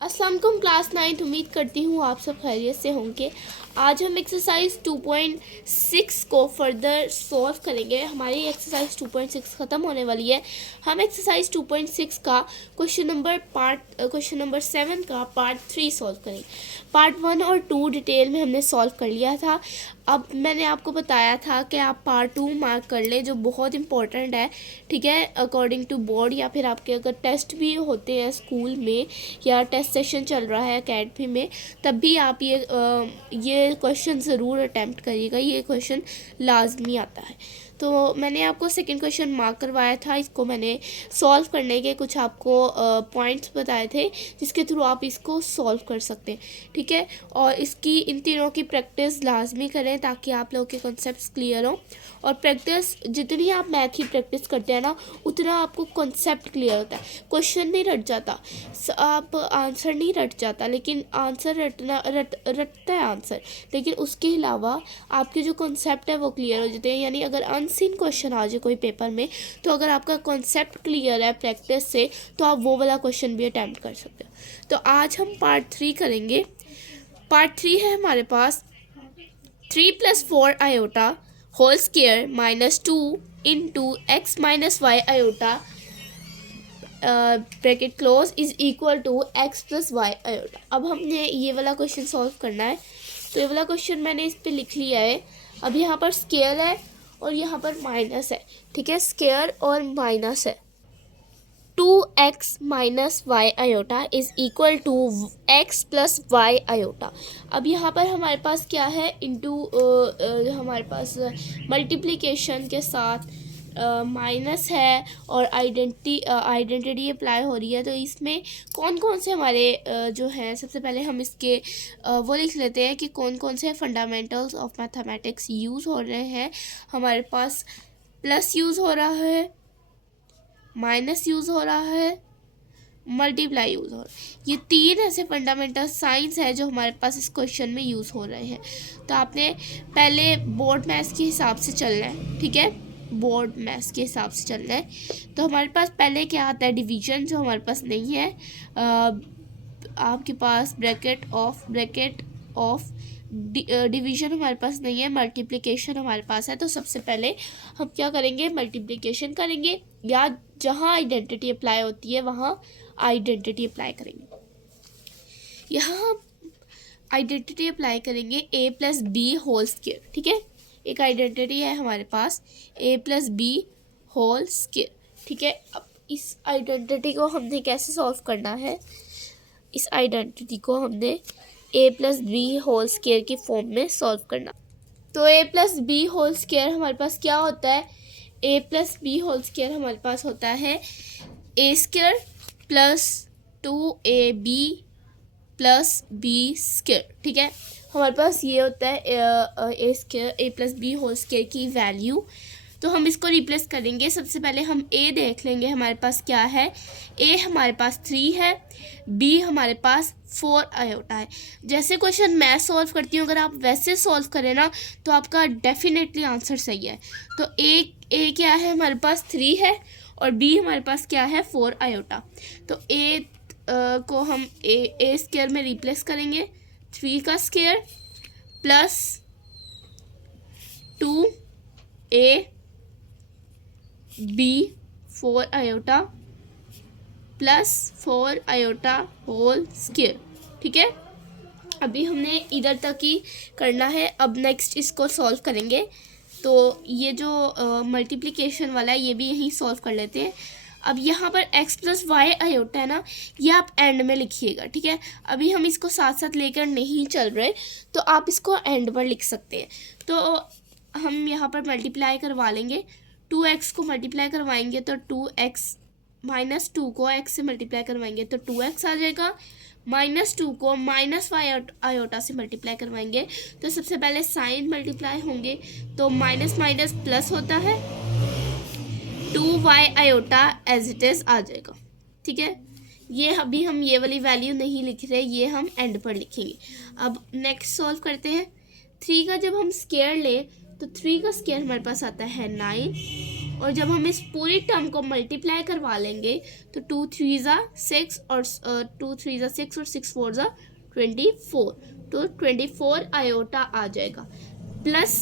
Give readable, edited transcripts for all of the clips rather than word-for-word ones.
अस्सलाम वालेकुम क्लास 9। उम्मीद करती हूँ आप सब खैरियत से होंगे। आज हम एक्सरसाइज 2.6 को फर्दर सॉल्व करेंगे। हमारी एक्सरसाइज 2.6 ख़त्म होने वाली है। हम एक्सरसाइज 2.6 का क्वेश्चन नंबर 7 का पार्ट 3 सॉल्व करेंगे। पार्ट 1 और 2 डिटेल में हमने सॉल्व कर लिया था। अब मैंने आपको बताया था कि आप पार्ट 2 मार्क कर लें, जो बहुत इंपॉर्टेंट है, ठीक है, अकॉर्डिंग टू बोर्ड, या फिर आपके अगर टेस्ट भी होते हैं स्कूल में या टेस्ट सेशन चल रहा है एकेडमी में, तब भी आप ये क्वेश्चन ज़रूर अटैम्प्ट करिएगा। ये क्वेश्चन लाजमी आता है। तो मैंने आपको सेकंड क्वेश्चन मार्क करवाया था। इसको मैंने सॉल्व करने के कुछ आपको पॉइंट्स बताए थे, जिसके थ्रू आप इसको सॉल्व कर सकते हैं, ठीक है। और इसकी इन तीनों की प्रैक्टिस लाजमी करें ताकि आप लोगों के कॉन्सेप्ट्स क्लियर हों। और प्रैक्टिस जितनी आप मैथ की प्रैक्टिस करते हैं ना, उतना आपको कॉन्सेप्ट क्लियर होता है। क्वेश्चन नहीं रट जाता, आप आंसर नहीं रट जाता, लेकिन आंसर रटता है आंसर, लेकिन उसके अलावा आपके जो कॉन्सेप्ट है वो क्लियर हो जाते हैं। यानी अगर अनसीन क्वेश्चन आ जाए कोई पेपर में, तो अगर आपका कॉन्सेप्ट क्लियर है प्रैक्टिस से, तो आप वो वाला क्वेश्चन भी अटैम्प्ट कर सकते हो। तो आज हम पार्ट 3 करेंगे। पार्ट 3 है हमारे पास 3 + 4 iota whole square -2 into x minus y iota bracket close is equal to x + y iota. अब हमने ये वाला क्वेश्चन सॉल्व करना है। तो ये वाला क्वेश्चन मैंने इस पे लिख लिया है। अब यहाँ पर स्क्वायर है और यहाँ पर माइनस है, ठीक है, स्क्वायर और माइनस है। 2x minus y iota is equal to x plus y iota. अब यहाँ पर हमारे पास क्या है, इंटू हमारे पास मल्टीप्लिकेशन के साथ माइनस है और आइडेंटिटी अप्लाई हो रही है। तो इसमें कौन कौन से हमारे जो हैं, सबसे पहले हम इसके वो लिख लेते हैं कि कौन कौन से फंडामेंटल्स ऑफ मैथमेटिक्स यूज़ हो रहे हैं। हमारे पास प्लस यूज़ हो रहा है, माइनस यूज़ हो रहा है, मल्टीप्लाई यूज़ हो रहा है। ये 3 ऐसे फंडामेंटल साइंस है जो हमारे पास इस क्वेश्चन में यूज़ हो रहे हैं। तो आपने पहले बोर्ड मैथ्स के हिसाब से चलना है, ठीक है, बोर्ड मैथ्स के हिसाब से चलना है। तो हमारे पास पहले क्या आता है, डिवीजन, जो हमारे पास नहीं है। आपके पास ब्रैकेट ऑफ डिवीजन हमारे पास नहीं है, मल्टीप्लिकेशन हमारे पास है। तो सबसे पहले हम क्या करेंगे, मल्टीप्लिकेशन करेंगे, या जहाँ आइडेंटिटी अप्लाई होती है वहाँ आइडेंटिटी अप्लाई करेंगे। यहाँ हम आइडेंटिटी अप्लाई करेंगे a + b होल स्क्वायर, ठीक है। एक आइडेंटिटी है हमारे पास a + b होल स्क्वायर, ठीक है। अब इस आइडेंटिटी को हमने कैसे सॉल्व करना है, इस आइडेंटिटी को हमने a + b होल स्क्वायर की फॉर्म में सॉल्व करना। तो a + b होल स्क्वायर हमारे पास क्या होता है, a + b होल स्क्वायर हमारे पास होता है a² + 2ab + b², ठीक है। हमारे पास ये होता है a + b होल स्क्वायर की वैल्यू। तो हम इसको रिप्लेस करेंगे। सबसे पहले हम a देख लेंगे, हमारे पास क्या है, a हमारे पास 3 है, b हमारे पास 4 आयोटा है। जैसे क्वेश्चन मैं सॉल्व करती हूँ, अगर आप वैसे सॉल्व करें ना, तो आपका डेफिनेटली आंसर सही है। तो a क्या है, हमारे पास 3 है, और b हमारे पास क्या है, 4 आयोटा। तो a को हम a² में रिप्लेस करेंगे, 3 का square plus 2ab 4 iota plus 4 iota whole square, ठीक है। अभी हमने इधर तक ही करना है। अब नेक्स्ट इसको सॉल्व करेंगे। तो ये जो मल्टीप्लिकेशन वाला है, ये भी यहीं सॉल्व कर लेते हैं। अब यहाँ पर x + y आयोटा है ना, ये आप एंड में लिखिएगा, ठीक है। अभी हम इसको साथ साथ लेकर नहीं चल रहे, तो आप इसको एंड पर लिख सकते हैं। तो हम यहाँ पर मल्टीप्लाई करवा लेंगे, 2x को मल्टीप्लाई करवाएंगे तो 2x, -2 को x से मल्टीप्लाई करवाएंगे तो 2x आ जाएगा, -2 को -y आयोटा से मल्टीप्लाई करवाएंगे तो सबसे पहले साइन मल्टीप्लाई होंगे, तो माइनस माइनस प्लस होता है, 2y iota as it is आ जाएगा, ठीक है। ये अभी हम ये वाली वैल्यू नहीं लिख रहे, ये हम एंड पर लिखेंगे। अब नेक्स्ट सॉल्व करते हैं। 3 का जब हम स्क्वायर लें तो 3 का स्क्वायर हमारे पास आता है 9, और जब हम इस पूरी टर्म को मल्टीप्लाई करवा लेंगे तो 2 3 ज़ा 6 और 2 3 ज़ा 6 और 6 4 ज़ा 24, तो 24 आयोटा आ जाएगा, प्लस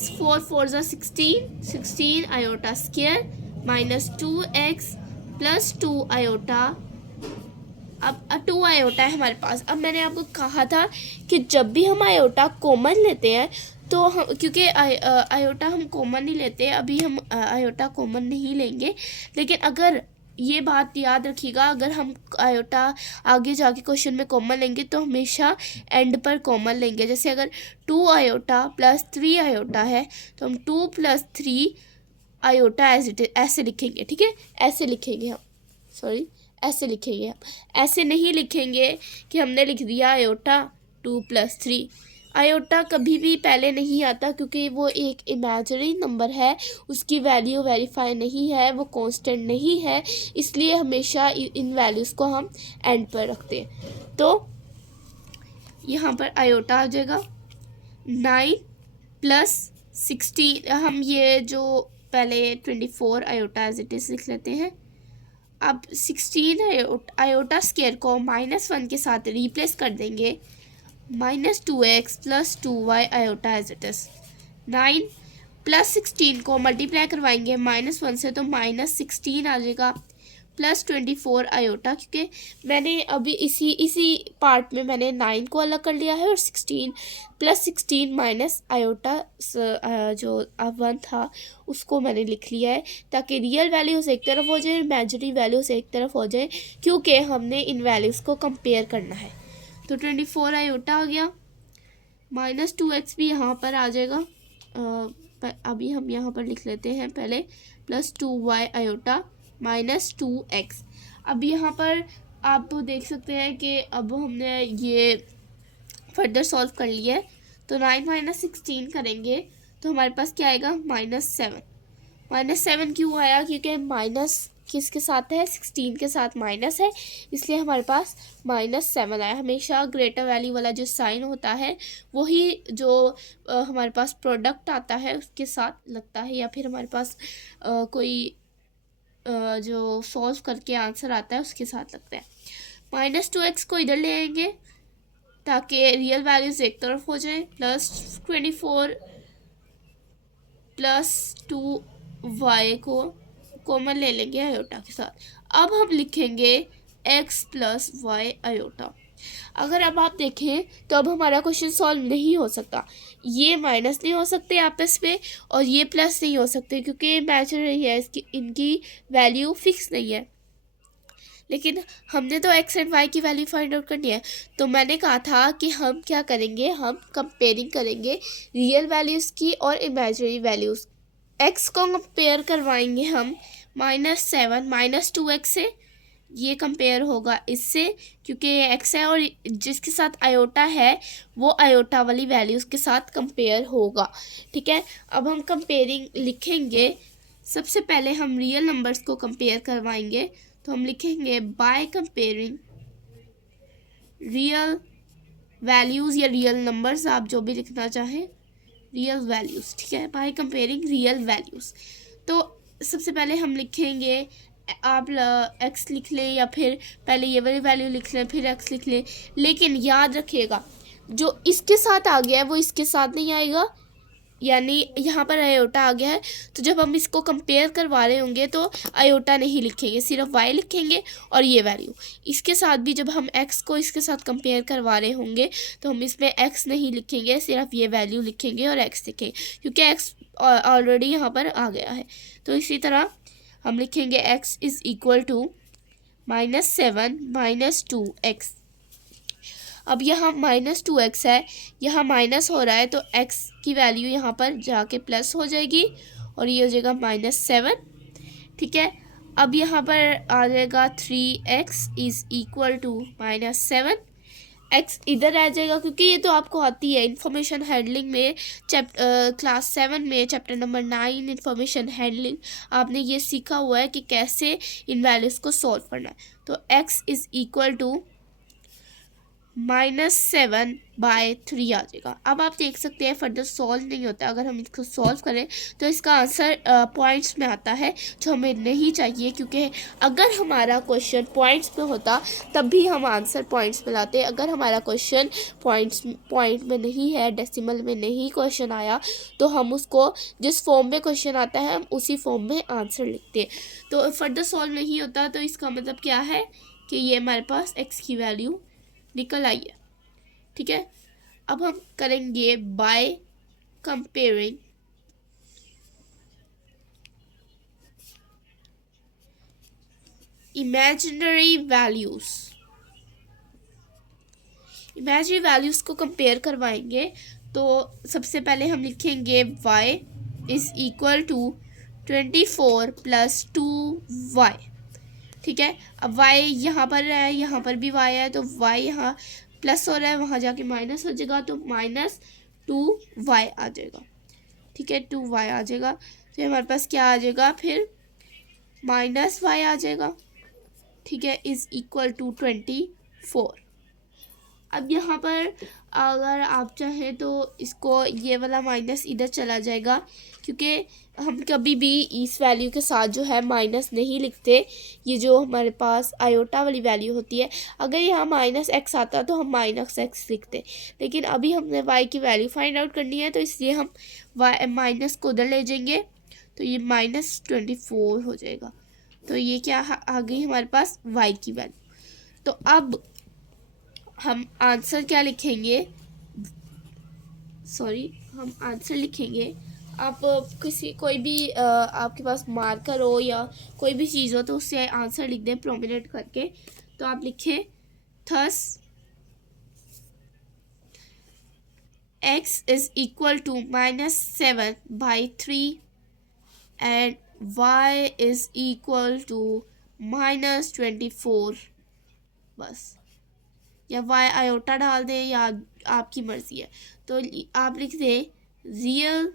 4 4 ज़ा 16 16 iota square minus 2x plus 2 iota. अब 2 आयोटा है हमारे पास। अब मैंने आपको कहा था कि जब भी हम आयोटा कॉमन लेते हैं तो हम, क्योंकि आयोटा हम कॉमन नहीं लेते, अभी हम आयोटा कॉमन नहीं लेंगे, लेकिन अगर ये बात याद रखिएगा, अगर हम आयोटा आगे जाके क्वेश्चन में कॉमन लेंगे तो हमेशा एंड पर कॉमन लेंगे। जैसे अगर 2 आयोटा प्लस 3 आयोटा है तो हम 2 plus 3 iota as it is ऐसे लिखेंगे, ठीक है, ऐसे लिखेंगे हम, सॉरी ऐसे लिखेंगे हम, ऐसे नहीं लिखेंगे कि हमने लिख दिया आयोटा 2 प्लस 3। आयोटा कभी भी पहले नहीं आता क्योंकि वो एक इमेजिनरी नंबर है, उसकी वैल्यू वेरीफाई नहीं है, वो कांस्टेंट नहीं है, इसलिए हमेशा इन वैल्यूज़ को हम एंड पर रखते हैं। तो यहाँ पर आयोटा आ जाएगा 9 प्लस 16, हम ये जो पहले 24 आयोटा एज इट इज़ लिख लेते हैं। अब 16 आयोटा स्क्वायर को -1 के साथ रिप्लेस कर देंगे, -2x plus 2y iota as it is. 9 प्लस 16 को मल्टीप्लाई करवाएंगे -1 से तो -16 आ जाएगा, प्लस 24 आयोटा, क्योंकि मैंने अभी इसी पार्ट में मैंने 9 को अलग कर लिया है और 16 प्लस 16 माइनस आयोटा जो 1 था उसको मैंने लिख लिया है, ताकि रियल वैल्यूज़ एक तरफ हो जाए, इमेजिनरी वैल्यूज़ एक तरफ हो जाए, क्योंकि हमने इन वैल्यूज़ को कंपेयर करना है। तो 24 आयोटा आ गया, -2x भी यहाँ पर आ जाएगा, अभी हम यहाँ पर लिख लेते हैं पहले, प्लस 2y आयोटा -2x। अब यहाँ पर आप देख सकते हैं कि अब हमने ये फर्दर सॉल्व कर लिया है, तो 9 - 16 करेंगे तो हमारे पास क्या आएगा, -7। -7 क्यों आया, क्योंकि माइनस किसके साथ है, 16 के साथ माइनस है, इसलिए हमारे पास -7 आया। हमेशा ग्रेटर वैल्यू वाला जो साइन होता है वही जो हमारे पास प्रोडक्ट आता है उसके साथ लगता है, या फिर हमारे पास कोई जो सॉल्व करके आंसर आता है उसके साथ लगता है। -2x को इधर ले आएंगे ताकि रियल वैल्यूज़ एक तरफ हो जाए, प्लस 24 प्लस 2y को कॉमन ले लेंगे आयोटा के साथ। अब हम लिखेंगे x प्लस वाई आयोटा। अगर अब आप देखें तो अब हमारा क्वेश्चन सॉल्व नहीं हो सकता, ये माइनस नहीं हो सकते आपस में और ये प्लस नहीं हो सकते क्योंकि इमेजिनरी है, इसकी इनकी वैल्यू फिक्स नहीं है। लेकिन हमने तो x एंड y की वैल्यू फाइंड आउट करनी है, तो मैंने कहा था कि हम क्या करेंगे, हम कंपेयरिंग करेंगे रियल वैल्यूज़ की और इमेजिनरी वैल्यूज़। x को कंपेयर करवाएंगे हम -7 -2x से, ये कंपेयर होगा इससे क्योंकि ये x है और जिसके साथ आयोटा है वो आयोटा वाली वैल्यूज़ के साथ कंपेयर होगा, ठीक है। अब हम कंपेयरिंग लिखेंगे, सबसे पहले हम रियल नंबर्स को कंपेयर करवाएंगे, तो हम लिखेंगे बाय कंपेयरिंग रियल वैल्यूज़ या रियल नंबर्स, आप जो भी लिखना चाहें, रियल वैल्यूज़, ठीक है, बाय कंपेयरिंग रियल वैल्यूज़। तो सबसे पहले हम लिखेंगे, आप x लिख लें या फिर पहले ये वाली वैल्यू लिख लें फिर x लिख लें, लेकिन याद रखिएगा जो इसके साथ आ गया है वो इसके साथ नहीं आएगा, यानी यहाँ पर आयोटा आ गया है तो जब हम इसको कंपेयर करवा रहे होंगे तो आयोटा नहीं लिखेंगे, सिर्फ y लिखेंगे और ये वैल्यू। इसके साथ भी जब हम x को इसके साथ कंपेयर करवा रहे होंगे तो हम इसमें x नहीं लिखेंगे, सिर्फ ये वैल्यू लिखेंगे और x लिखेंगे क्योंकि x ऑलरेडी यहाँ पर आ गया है। तो इसी तरह हम लिखेंगे x is equal to -7 - 2x। अब यहाँ -2x है, यहाँ माइनस हो रहा है तो x की वैल्यू यहाँ पर जाके प्लस हो जाएगी और ये हो जाएगा -7, ठीक है। अब यहाँ पर आ जाएगा 3x is equal to -7, x इधर आ जाएगा क्योंकि ये तो आपको आती है इंफॉर्मेशन हैंडलिंग में, क्लास 7 में चैप्टर नंबर 9 इंफॉर्मेशन हैंडलिंग, आपने ये सीखा हुआ है कि कैसे इन वैल्यूज़ को सॉल्व करना है। तो x इज़ इक्वल टू -7/3 आ जाएगा। अब आप देख सकते हैं फर्दर सॉल्व नहीं होता। अगर हम इसको सॉल्व करें तो इसका आंसर पॉइंट्स में आता है, जो हमें नहीं चाहिए, क्योंकि अगर हमारा क्वेश्चन पॉइंट्स में होता तब भी हम आंसर पॉइंट्स में लाते। अगर हमारा क्वेश्चन पॉइंट में नहीं है, डेसिमल में नहीं क्वेश्चन आया, तो हम उसको जिस फॉर्म में क्वेश्चन आता है हम उसी फॉर्म में आंसर लिखते हैं। तो फर्दर सॉल्व नहीं होता, तो इसका मतलब क्या है कि ये हमारे पास एक्स की वैल्यू निकल आई है। ठीक है, अब हम करेंगे by comparing imaginary values. Imaginary values को कंपेयर करवाएंगे। तो सबसे पहले हम लिखेंगे y is equal to 24 + 2y। ठीक है, अब y यहाँ पर है, यहाँ पर भी y है, तो y यहाँ प्लस हो रहा है, वहाँ जाके माइनस हो जाएगा, तो -2y आ जाएगा। ठीक है, 2y आ जाएगा, तो हमारे पास क्या आ जाएगा, फिर -y आ जाएगा। ठीक है, इज इक्वल टू 24। अब यहाँ पर अगर आप चाहें तो इसको ये वाला माइनस इधर चला जाएगा, क्योंकि हम कभी भी इस वैल्यू के साथ जो है माइनस नहीं लिखते। ये जो हमारे पास आयोटा वाली वैल्यू होती है, अगर यहाँ -x आता तो हम -x लिखते, लेकिन अभी हमने y की वैल्यू फाइंड आउट करनी है, तो इसलिए हम माइनस को उधर ले जाएंगे, तो ये -24 हो जाएगा। तो ये क्या आ गई हमारे पास y की वैल्यू। तो अब हम आंसर क्या लिखेंगे, हम आंसर लिखेंगे। आप कोई भी आपके पास मार्कर हो या कोई भी चीज़ हो तो उससे आंसर लिख दें प्रोमिनेंट करके। तो आप लिखें thus x is equal to -7/3 and y is equal to -24। बस, या y आयोटा डाल दें या आपकी मर्ज़ी है। तो आप लिख दें real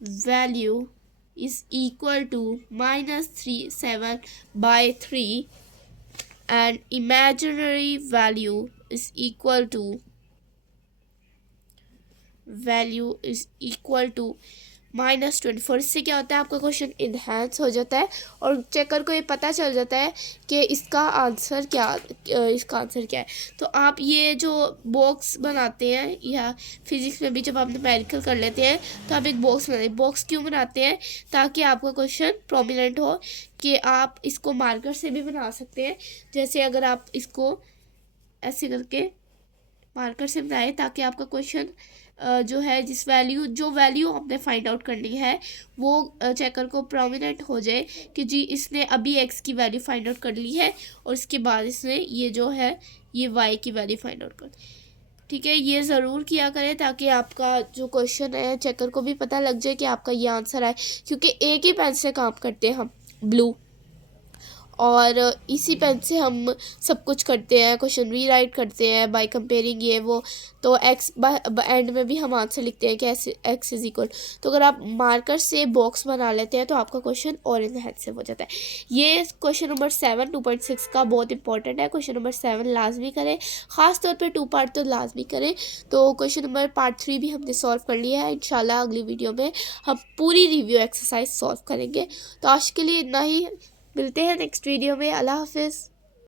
value is equal to -7/3 and imaginary value is equal to -24। इससे क्या होता है, आपका क्वेश्चन इन्हेंस हो जाता है और चेकर को ये पता चल जाता है कि इसका आंसर क्या है। तो आप ये जो बॉक्स बनाते हैं, या फिजिक्स में भी जब आप न्यूमेरिकल कर लेते हैं तो आप एक बॉक्स बनाते हैं। बॉक्स क्यों बनाते हैं, ताकि आपका क्वेश्चन प्रोमिनेंट हो, कि आप इसको मार्कर से भी बना सकते हैं। जैसे अगर आप इसको ऐसे करके मार्कर से बनाए, ताकि आपका क्वेश्चन जो है जो वैल्यू आपने फाइंड आउट करनी है वो चेकर को प्रोमिनेंट हो जाए, कि जी इसने अभी x की वैल्यू फाइंड आउट कर ली है और इसके बाद इसने ये जो है ये y की वैल्यू फाइंड आउट कर। ठीक है, ये ज़रूर किया करें ताकि आपका जो क्वेश्चन है चेकर को भी पता लग जाए कि आपका ये आंसर आए, क्योंकि एक ही पेन से काम करते हैं हम, ब्लू, और इसी पेन से हम सब कुछ करते हैं, क्वेश्चन रीराइट करते हैं बाय कंपेयरिंग ये वो। तो एक्स एंड में भी हम आंसर लिखते हैं कि एक्स इज इक्वल। तो अगर आप मार्कर से बॉक्स बना लेते हैं तो आपका क्वेश्चन और इनहेंसिव हो जाता है। ये क्वेश्चन नंबर 7 2.6 का बहुत इंपॉर्टेंट है। क्वेश्चन नंबर 7 लाजमी करें, ख़ास तौर पे 2 पार्ट तो लाजमी करें। तो क्वेश्चन नंबर पार्ट 3 भी हमने सॉल्व कर लिया है। इंशाल्लाह अगली वीडियो में हम पूरी रिव्यू एक्सरसाइज सॉल्व करेंगे। तो आज के लिए इतना ही, मिलते हैं नेक्स्ट वीडियो में। अल्लाह हाफिज़।